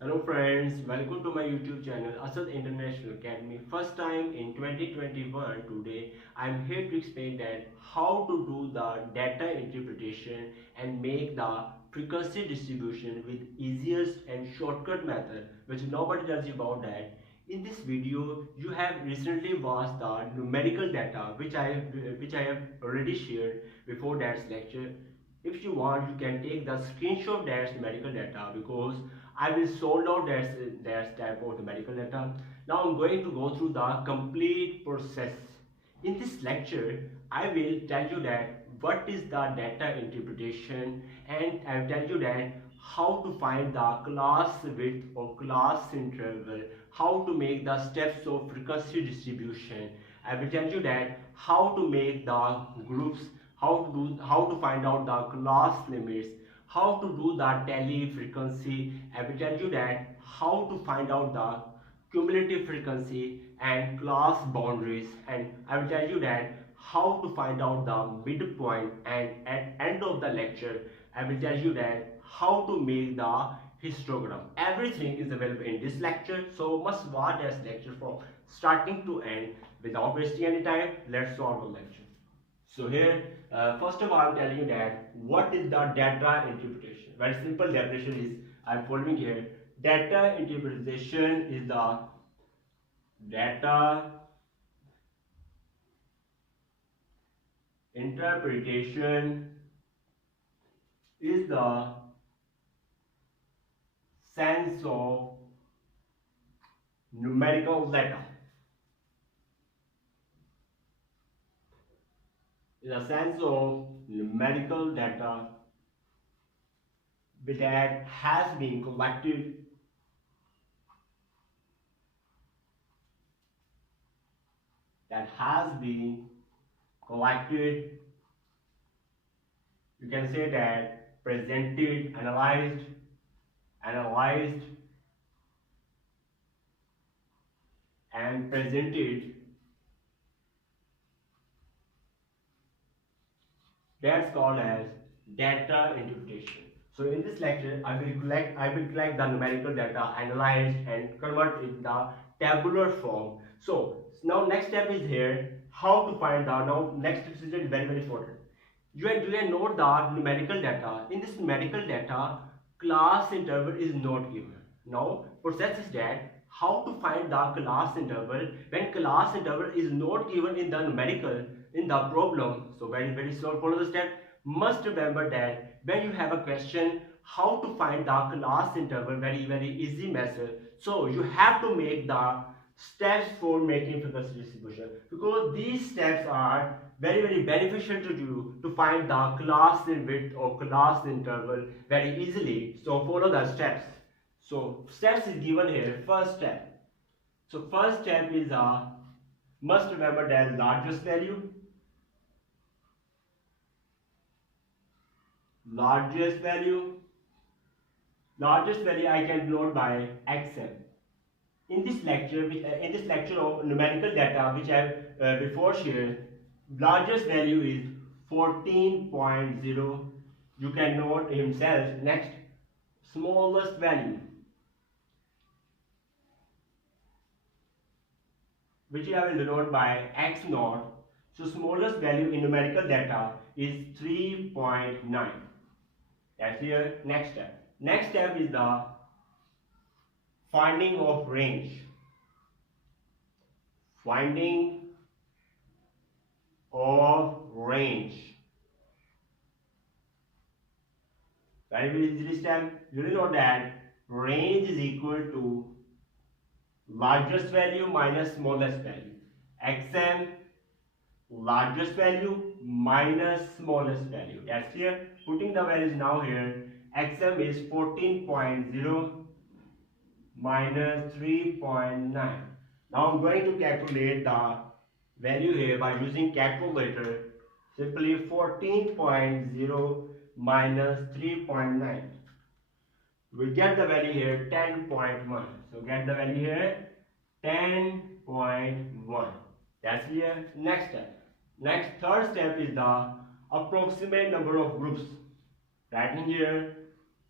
Hello friends, welcome to my YouTube channel Asad International Academy. First time in 2021. Today I am here to explain that how to do the data interpretation and make the frequency distribution with easiest and shortcut method which nobody tells you about that. In this video you have recently watched the numerical data which I have already shared before that lecture. If you want, you can take the screenshot of that numerical data because I will solve out that type of numerical data. Now I'm going to go through the complete process. In this lecture, I will tell you that what is the data interpretation, and I will tell you that how to find the class width or class interval, how to make the steps of frequency distribution. I will tell you that how to make the groups, how to find out the class limits, how to do the tally frequency. I will tell you that how to find out the cumulative frequency and class boundaries, and I will tell you that how to find out the midpoint, and at end of the lecture I will tell you that how to make the histogram. Everything is available in this lecture, so must watch this lecture from starting to end. Without wasting any time, let's solve the lecture. So here, first of all, I'm telling you that what is the data interpretation. Very simple definition is I'm following here. Data interpretation is the data interpretation is the sense of numerical data. Is a sense of numerical data that has been collected, you can say that presented, analyzed and presented. That's called as data interpretation. So in this lecture, I will collect the numerical data, analyze and convert it in the tabular form. So now next step is here, how to find the now next step is very important. You note the numerical data. In this numerical data, class interval is not given. Now process is that how to find the class interval when class interval is not given in the numerical in the problem. So very slow, follow the step. Must remember that when you have a question how to find the class interval, very easy method. So you have to make the steps for making frequency distribution, because these steps are very beneficial to you to find the class in width or class interval very easily. So follow the steps. So steps is given here. First step. So first step is must remember that largest value largest value I can denote by xm. In this lecture of numerical data which I have before shared, largest value is 14.0. You can note himself. Next, smallest value which I will denote by x naught. So smallest value in numerical data is 3.9. That's here. Next step. Next step is the finding of range. Finding of range. Very easily step. You will know that range is equal to largest value minus smallest value. Xm largest value minus smallest value. That's here. Putting the values now here. Xm is 14.0 minus 3.9. Now I'm going to calculate the value here by using calculator. Simply 14.0 minus 3.9. We get the value here 10.1. So get the value here 10.1. That's here. Next step. Next, third step is the approximate number of groups. Writing here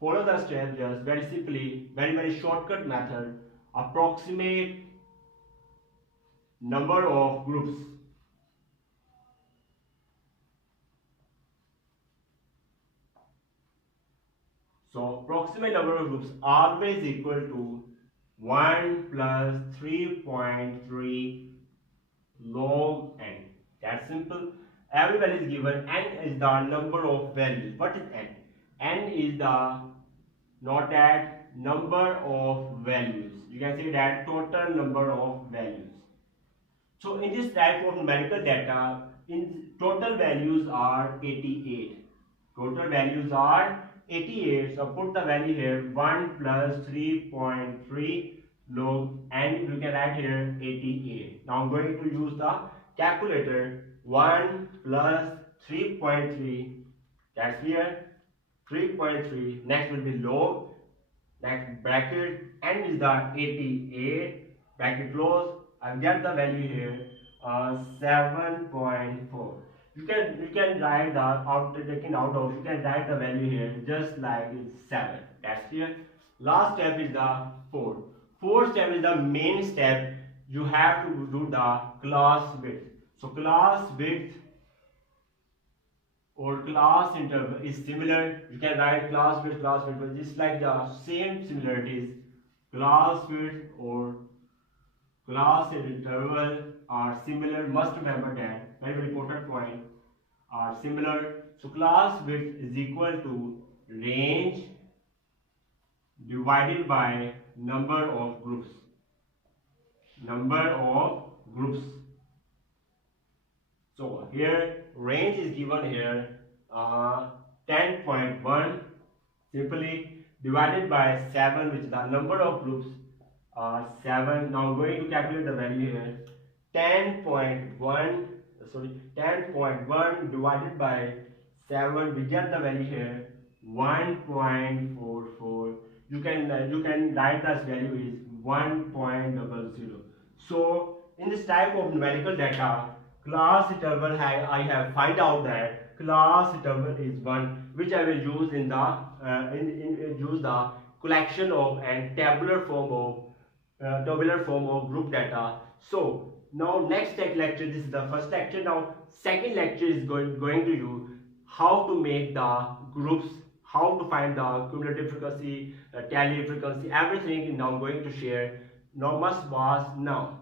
follow the steps, just very simply, very shortcut method. Approximate number of groups. So approximate number of groups always equal to 1 plus 3.3 log n. That's simple. Every value is given. N is the number of values. What is n? N is the not at number of values. You can say that total number of values. So in this type of numerical data, in total values are 88. Total values are 88. So put the value here 1 plus 3.3 log and you can write here 88. Now I'm going to use the calculator. 1 plus 3.3, that's here 3.3. Next will be log, next bracket, n is the 88, bracket close. I'll get the value here 7.4. You can write the after taking out of, you can write the value here just like 7. That's here. Last step is the fourth. Fourth step is the main step. You have to do the class width. So class width or class interval is similar. You can write class width, but just like the same similarities. Class width or class interval are similar. Must remember that. Very important point. Are similar. So class width is equal to range divided by number of groups. Number of groups. So here range is given here 10.1 simply divided by 7, which is the number of groups 7. Now I'm going to calculate the value here. 10.1 divided by 7, we get the value here 1.44. You can write this value is 1.00. So in this type of numerical data, class interval I have find out that class interval is 1, which I will use in the use the collection of and tabular form of group data. So now next lecture, this is the first lecture. Now second lecture is going to you how to make the groups, how to find the cumulative frequency, tally frequency, everything. Now I'm going to share. Now must was now.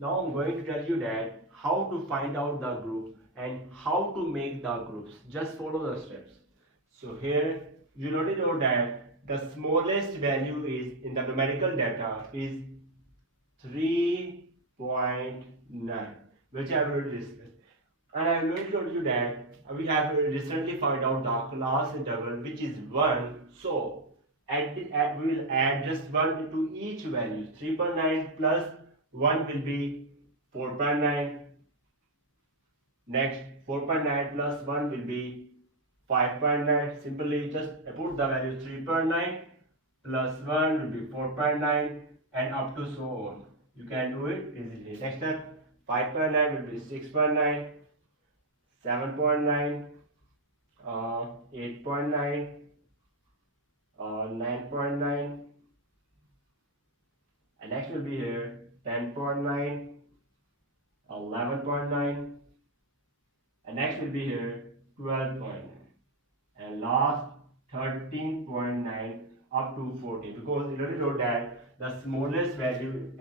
Now I'm going to tell you that how to find out the group and how to make the groups. Just follow the steps. So here you already know that the smallest value is in the numerical data is 3.9, which I have already discussed. And I have already told you that we have recently found out the class interval, which is 1. So we will add just 1 to each value. 3.9 plus 1 will be 4.9. Next 4.9 plus 1 will be 5.9. Simply just put the value 3.9 plus 1 will be 4.9 and up to so on. You can do it easily. Next step 5.9 will be 6.9, 7.9, 8.9, 9.9, and next will be here 10.9, 11.9, and next will be here 12.9, and last 13.9 up to 14, because you already know that the smallest value,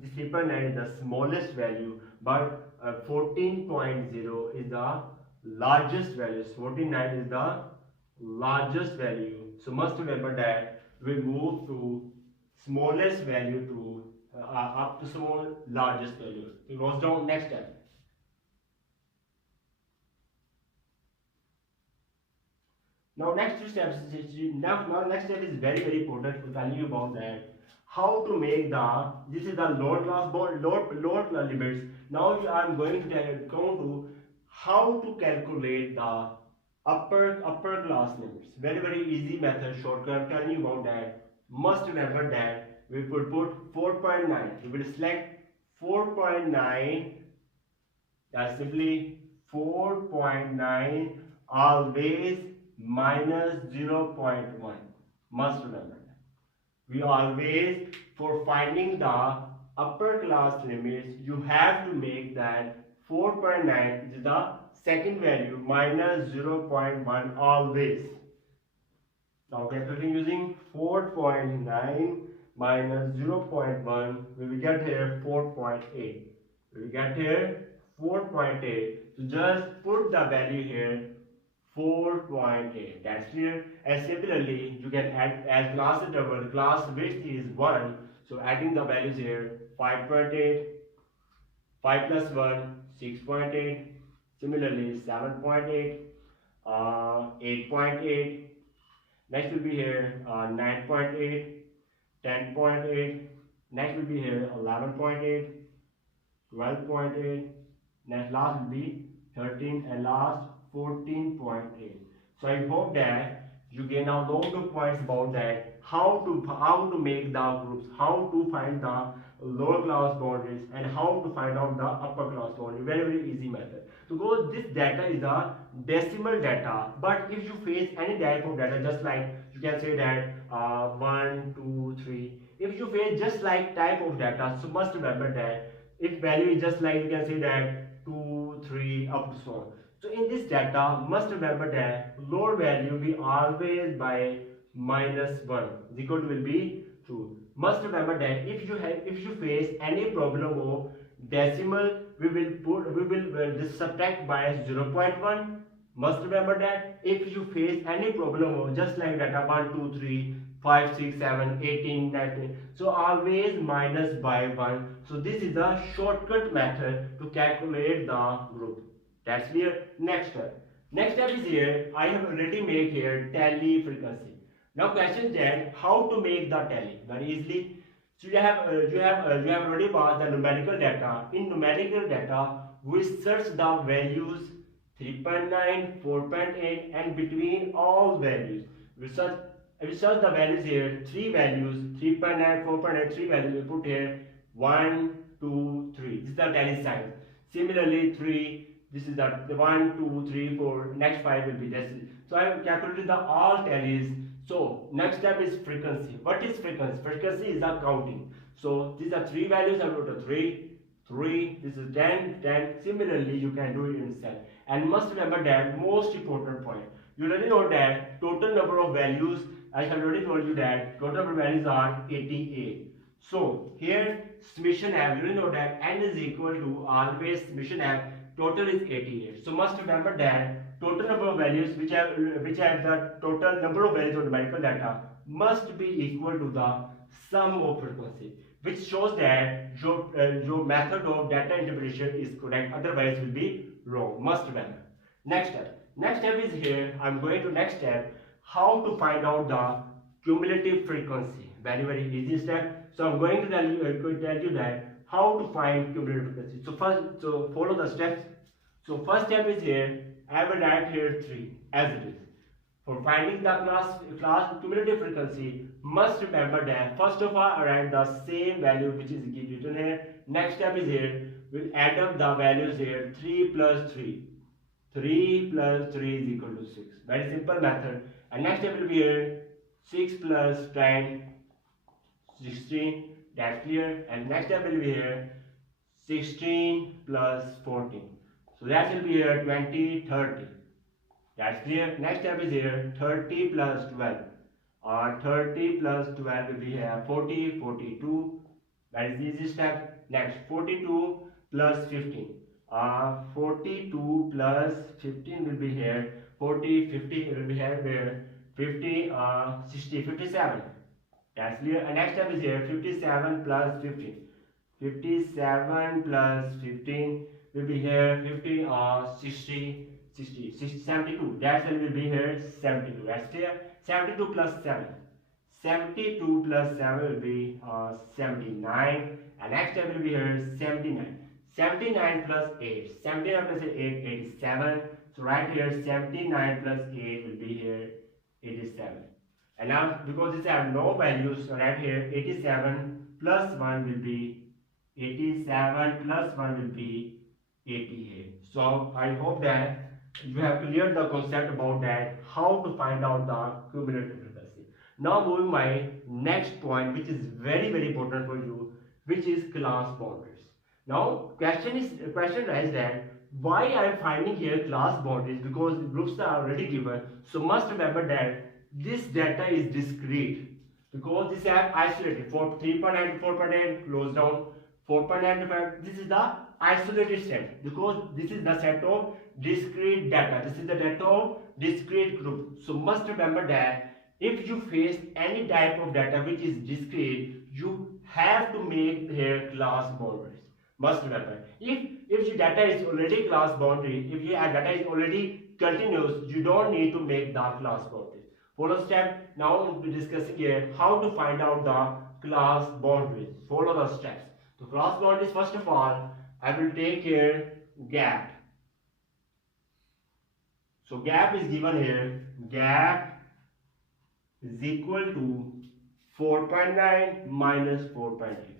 this 3.9 is the smallest value, but 14.0 is the largest value. 49 is the largest value. So must remember that we move to smallest value to up to small largest value. It goes down. Next step. Now next two steps. Now next step is very important to tell you about that. How to make the, this is the load limits. Now I am going to go to how to calculate the upper class limits. Very easy method, shortcut. I'm telling you about that. Must remember that we will put 4.9. We will select 4.9. That's simply 4.9 always minus 0.1. Must remember that. We always, for finding the upper class limits, you have to make that 4.9 is the second value minus 0.1 always. Now calculating using 4.9 minus 0.1, we will get here 4.8. We will get here 4.8. So just put the value here 4.8. That's clear. And similarly, you can add as class interval, class width is 1. So adding the values here 5.8, 5 plus 1, 6.8. Similarly, 7.8, 8.8. Next will be here 9.8, 10.8. Next will be here 11.8, 12.8. Next last will be 13 and last 14.8. So I hope that you can now know the points about that how to make the groups, how to find the lower class boundaries, and how to find out the upper class boundary. Very easy method. Because this data is a decimal data, but if you face any type of data, just like you can say that 1, 2, 3. If you face just like type of data, so must remember that if value is just like you can say that 2, 3 up to so on. So in this data, must remember that lower value we always by minus 1 is equal to will be true. Must remember that if you face any problem of decimal, we will just subtract by 0.1. Must remember that if you face any problem of just like data 1, 2, 3, 5, 6, 7, 18, 19, so always minus by 1. So this is the shortcut method to calculate the group. That's clear. Next step. Next step is here. I have already made here tally frequency. Now question is that how to make the tally very easily. So you have already passed the numerical data. In numerical data, we search the values 3.9, 4.8, and between all values. We search the values here. Three values 3.9, 4.8, three values. We put here 1, 2, 3. This is the tally sign. Similarly 3. This is the 1, 2, 3, 4. Next 5 will be this. So I have calculated the all tallies. So next step is frequency. What is frequency? Frequency is the counting. So these are three values. I wrote a 3, 3. This is 10, 10. Similarly, you can do it in cell. And must remember that most important point. You already know that total number of values. I have already told you that total number of values are 88. So here summation F. You already know that n is equal to always summation F. Total is 88. So must remember that total number of values which have the total number of values of numerical data must be equal to the sum of frequency, which shows that your method of data interpretation is correct, otherwise will be wrong. Must remember. Next step. Next step is here. I'm going to next step. How to find out the cumulative frequency. Very easy step. So I'm going to tell you that how to find cumulative frequency. So follow the steps. So first step is here. I will write here 3 as it is. For finding the class cumulative frequency, must remember that first of all I write the same value which is written here. Next step is here. We'll add up the values here. 3 plus 3. 3 plus 3 is equal to 6. Very simple method. And next step will be here. 6 plus 10, 16. That's clear. And next step will be here 16 plus 14. So that will be here 20, 30. That's clear. Next step is here 30 plus 12. 30 plus 12 will be here 40, 42. That is the easy step. Next 42 plus 15. 42 plus 15 will be here 40, 50 will be here 50, 60, 57. That's clear. And next step is here 57 plus 15. 57 plus 15 will be here 50, 60, 72. That will be here 72. That's clear. 72 plus 7. 72 plus 7 will be 79. And next step will be here 79. 79 plus 8. 79 plus 8, 87. So right here 79 plus 8 will be here 87. And now because these have no values, so right here 87 plus 1 will be 87 plus 1 will be 88. So I hope that you have cleared the concept about that, how to find out the cumulative frequency. Now moving my next point, which is very important for you, which is class boundaries. Now question is that why I am finding here class boundaries, because the groups are already given. So must remember that this data is discrete, because this have isolated for 3.9 to 4.8 close down 4.9 to 5. This is the isolated set, because this is the set of discrete data. This is the data of discrete group. So must remember that if you face any type of data which is discrete, you have to make here class boundaries. Must remember, if your data is already class boundary, if your data is already continuous, you don't need to make the class boundaries. Follow step. Now we'll be discussing here how to find out the class boundaries. Follow the steps. So class boundaries, first of all, I will take here gap. So gap is given here. Gap is equal to 4.9 minus 4.8.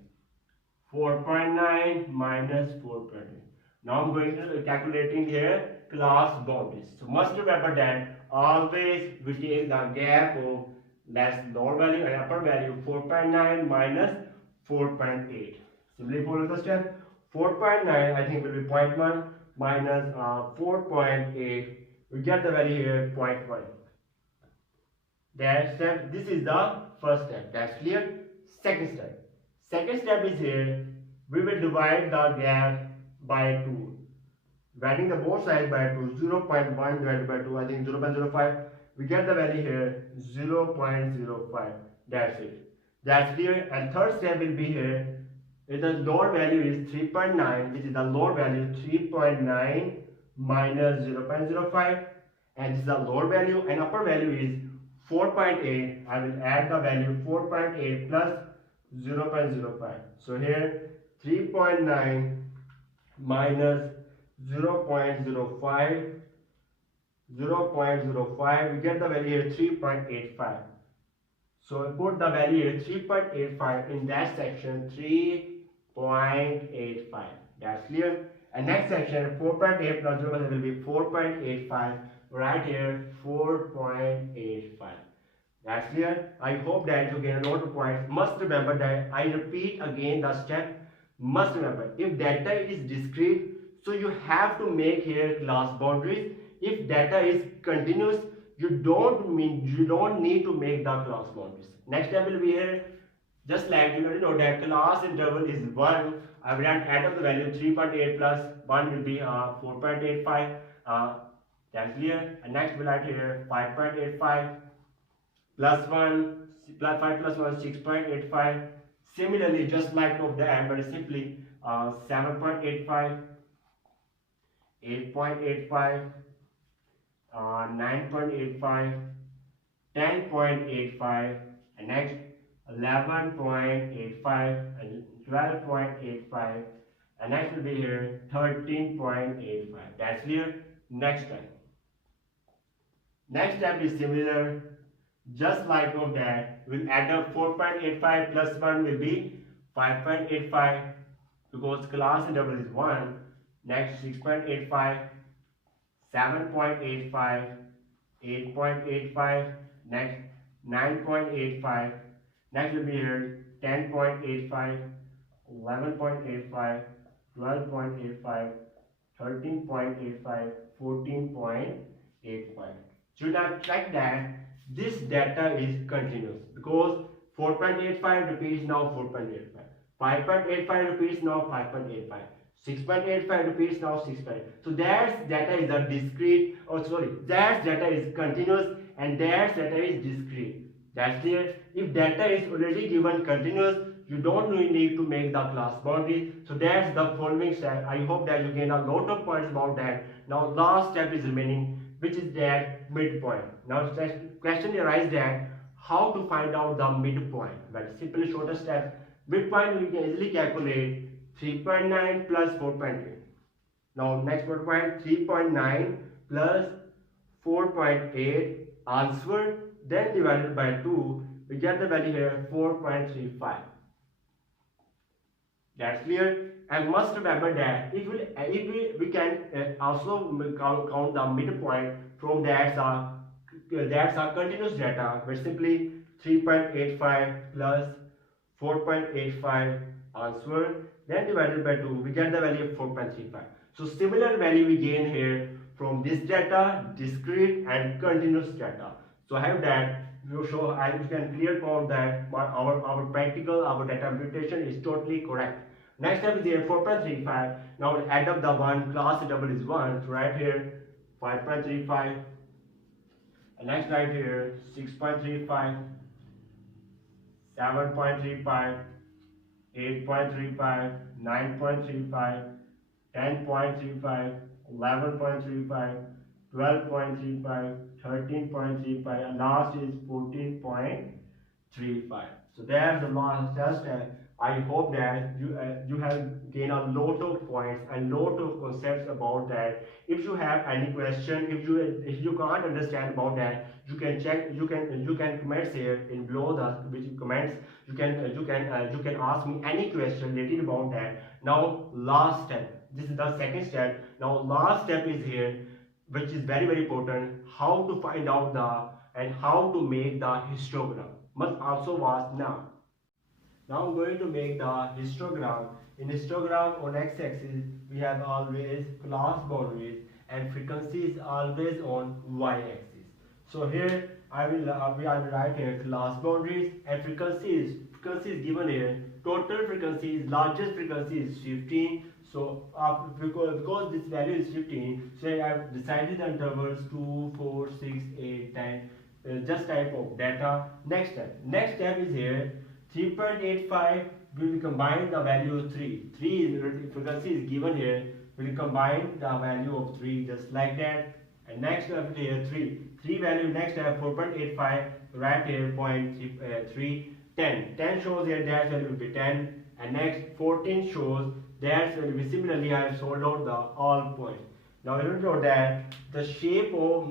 4.9 minus 4.8. Now I'm going to calculating here class boundaries. So must remember that always we take the gap of lower value and upper value 4.9 minus 4.8. Simply follow the step. 4.9 I think will be 0.1 minus 4.8. We get the value here 0.1. That step, this is the first step. That's clear. Second step. Second step is here, we will divide the gap by 2. Dividing the both sides by 2, 0.1 divided by 2, I think 0.05. We get the value here 0.05. That's it. That's clear. And third step will be here, if the lower value is 3.9, which is the lower value 3.9 minus 0.05, and this is the lower value, and upper value is 4.8. I will add the value 4.8 plus 0.05. So here 3.9 minus 0.05, we get the value here 3.85. So I put the value here 3.85 in that section, 3.85. That's clear. And next section 4.8 plus 0 will be 4.85. Right here 4.85. That's clear. I hope that you get a lot of points. Must remember that I repeat again the step. Must remember, if data is discrete, so you have to make here class boundaries. If data is continuous, you don't need to make the class boundaries. Next step will be here, just like you already know that class interval is 1. I will add up the value 3.8 plus 1 will be 4.85. That's clear. And next we'll add here 5.85 plus 1, plus 5 plus 1, 6.85. Similarly, just like of that, very simply 7.85, 8.85, 9.85, 10.85, and next 11.85 and 12.85, and next will be here 13.85. That's clear. Next step. Next step is similar. Just like of that, we'll add up 4.85 plus 1 will be 5.85, because class interval is 1. Next 6.85, 7.85, 8.85, next 9.85, next will be here 10.85, 11.85, 12.85, 13.85, 14.85. Should I check that this data is continuous, because 4.85 repeats now 4.85, 5.85 repeats now 5.85, 6.85 repeats now 6.8. So that data is a discrete, that data is continuous and that data is discrete. That's clear. If data is already given continuous, you don't need to make the class boundary. So that's the following step. I hope that you gain a lot of points about that. Now last step is remaining, which is that midpoint. Now question arises that how to find out the midpoint. Well, simply shorter step. Midpoint we can easily calculate 3.9 plus 4.8. Now next point, 3.9 plus 4.8 answer, then divided by 2, we get the value here 4.35. That's clear. And must remember that we can also count the midpoint from that's our continuous data, where simply 3.85 plus 4.85 answer, then divided by 2, we get the value of 4.35. So similar value we gain here from this data, discrete and continuous data. So I have that. So I can clear count that our practical, our data interpretation is totally correct. Next step is here 4.35. Now add up the one, class double is 1. So right here 5.35. And next right here 6.35, 7.35, 8.35, 9.35, 10.35, 11.35, 12.35, 13.35, and last is 14.35. So there's the last test. I hope that you have gained a lot of points and lot of concepts about that. If you have any question, if you can't understand about that, you can check. You can comments here in below the which comments. You can ask me any question related about that. Now last step. This is the second step. Now last step is here, which is very important. How to find out and how to make the histogram. Must also was now. Now I'm going to make the histogram. In histogram on x-axis we have always class boundaries and frequency is always on y-axis. So here I will write here class boundaries and frequency is given here. Total frequency is largest frequency is 15. So because this value is 15, so I have decided the intervals 2, 4, 6, 8, 10. Just type of data. Next step is here 3.85. We will combine the value of 3. 3 frequency is given here. We will combine the value of 3 just like that. And next step here 3 value. Next step 4.85. Right here 0.3. 10 shows here that value will be 10. And next 14 shows that value will be similarly. I have solved out the all points. Now you know that the shape of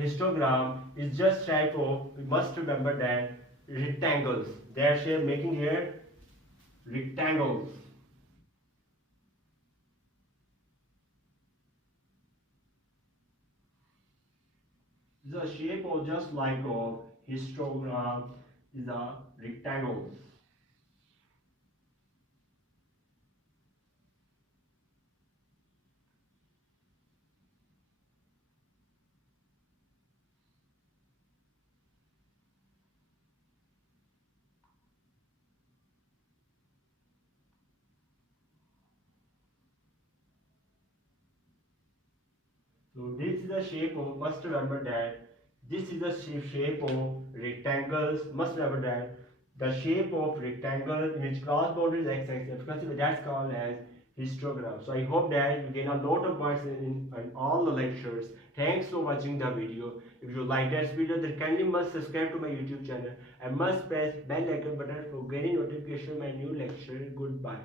histogram is just type of. We must remember that rectangles. Their shape making here rectangles. The shape of just like of histogram is a rectangles. So this is the shape of, must remember that this is the shape of rectangles. Must remember that the shape of rectangle in which cross boundary is x-axis, that's called as histogram. So I hope that you gain a lot of points in all the lectures. Thanks for watching the video. If you like this video, then kindly must subscribe to my YouTube channel and must press bell icon button for getting notification of my new lecture. Goodbye.